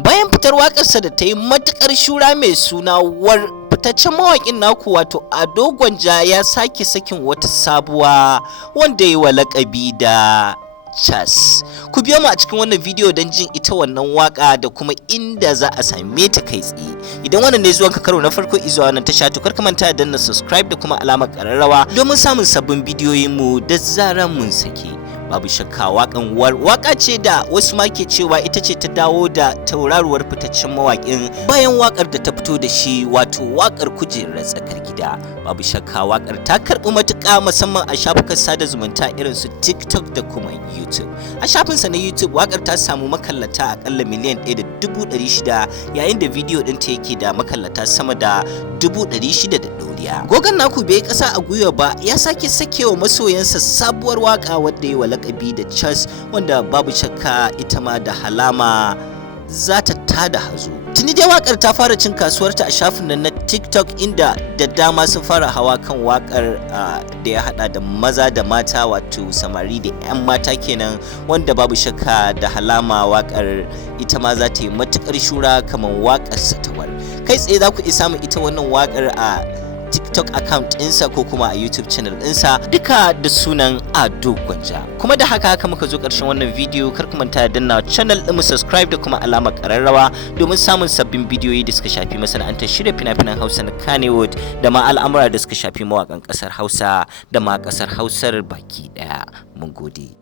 Bayan fitar waƙarsa da ta yi matuƙar shura mai suna War, fitaccen mawaƙin naku wato Ado Gwanja ya sake sakin wata sabuwa wanda yi wa laƙabi da CHASS. Ku biyo mu a cikin wannan bidiyo don jin ita wannan waka da kuma inda za a same ta kai tsaye. Idan wannan ne zuwan ka karo na farko izuwa wannan tasha, to kar ka manta da danna subscribe da kuma alamar ƙararrawa domin samun sabbin bidiyoyin mu da zaran mun sake. Babu shakka waƙan War waka ce da wasu ma ke cewa ita ce ta dawo da tauraruwar fitaccen mawaƙin bayan waƙar da ta fito da shi wato waƙar kujerar tsakar gida. Babu shakka waƙar ta karɓi matuƙa musamman a shafukan sada zumunta irin su TikTok da kuma YouTube. A shafinsa na YouTube waƙar ta samu makallata akalla miliyan 1.600 yayin da bidiyo ɗinta yake da makallata sama da 600 da ɗoriya. Gogon naku bai ƙasa a gwiwa ba, ya sake sakewa masoyansa sabuwar waƙa wadda ya wa laƙabi da CHASS, wanda babu shakka ita ma da halama za ta tada hazo. Tuni dai wakar ta fara cin kasuwarta a shafin nan na TikTok, inda da dama sun fara hawa kan wakar da ya hada da maza da mata wato samari da 'yan mata kenan, wanda babu shakka da halama wakar ita ma za ta yi matukar shura kamar wakar Sabuwar. Kai tsaye za ku iya samun ita wannan wakar a TikTok account ɗinsa ko kuma a YouTube channel ɗinsa, duka da sunan Ado Gwanja. Kuma da haka muka zo ƙarshen wannan bidiyo. Kar ku manta da danna channel ɗin mu subscribe da kuma alamar ƙararrawa domin samun sabbin bidiyoyi da suka shafi masana'antar shirya fina-finan Hausa na Kannywood da ma al'amura da suka shafi mawaƙan ƙasar Hausa da ma ƙasar Hausar baki ɗaya. Mun gode.